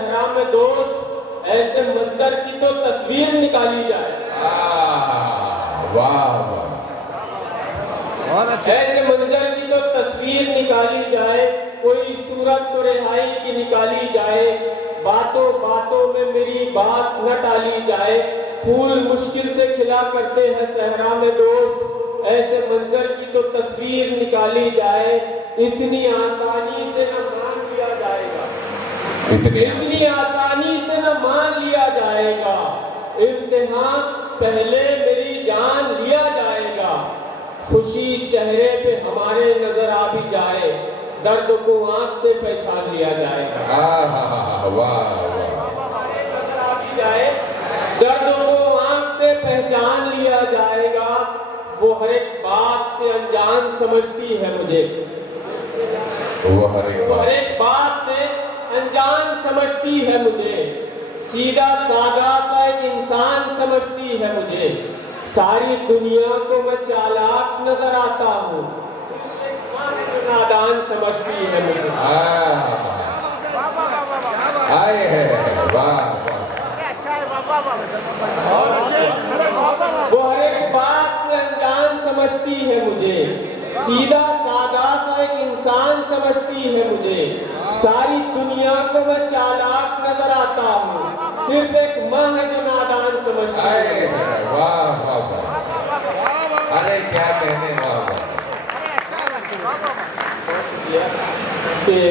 احرام میں دوست ایسے منظر کی تو تصویر نکالی جائے، ایسے منظر کی تو تصویر نکالی جائے، کوئی صورت تو رہائی کی نکالی جائے، باتوں باتوں میں میری بات نہ ٹالی جائے، پھول مشکل سے کھلا کرتے ہیں صحرا میں دوست، ایسے منظر کی تو تصویر نکالی جائے، اتنی آسانی سے نہ مان لیا جائے گا، اتنی آسانی سے نہ مان لیا جائے گا، امتحان پہلے میری جان لیا جائے گا، خوشی چہرے پہ ہمارے نظر آ بھی جائے، درد کو آنکھ سے پہچان لیا جائے گا، درد کو آنکھ سے پہچان لیا جائے گا، وہ ہر ایک بات سے انجان سمجھتی ہے مجھے، وہ ہر ایک بات سے انجان سمجھتی ہے مجھے، سیدھا سادہ سا ایک انسان سمجھتی ہے مجھے، ساری دنیا کو میں چالاک نظر آتا ہوں، نادان سمجھتی ہے مجھے، وہ ہر ایک بات سے انجان سمجھتی ہے مجھے، سیدھا سادہ سا ایک انسان سمجھتی ہے مجھے، ساری دنیا کو میں چالاک نظر آتا ہوں، صرف ایک ماں ہے جو نادان سمجھتی ہے، ارے کیا کہنے والا کہ